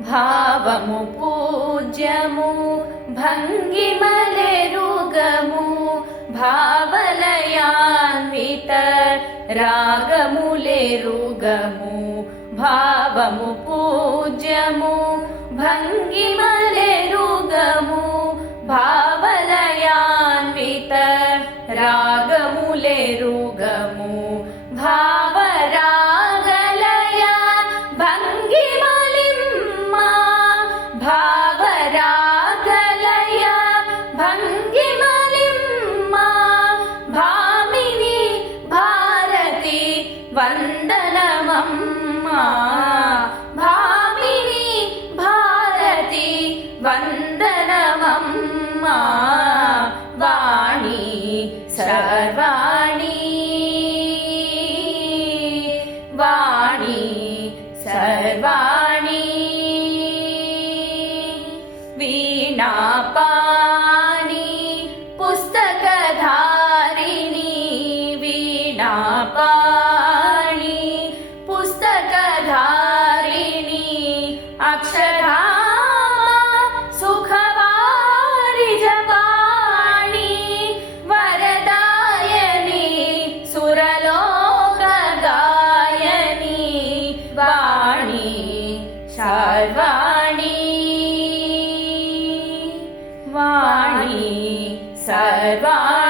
భావము పూజ్యము భంగిమలెరుగము భావలయాన్విత రాగములెరుగము భావము పూజ్యము భంగిమలెరుగము భావలయాన్విత రాగములెరుగము భావరాగలయ భంగిమలిమ్మ భావరాగలయ భంగిమలిమ్మ భామిని భారతి వందనమమ్మ భామిని భారతి వందనమమ్మ వాణి సర్వాణి వాణి సర్వాణి వీణాపాణి పుస్తకధారిణి వీణాపాణి పుస్తకధారిణి అక్షరామ సుఖవారిజపాణి వరదాయని సురలోకగాయని వాణి సర్వాణి వాణి సర్వాణి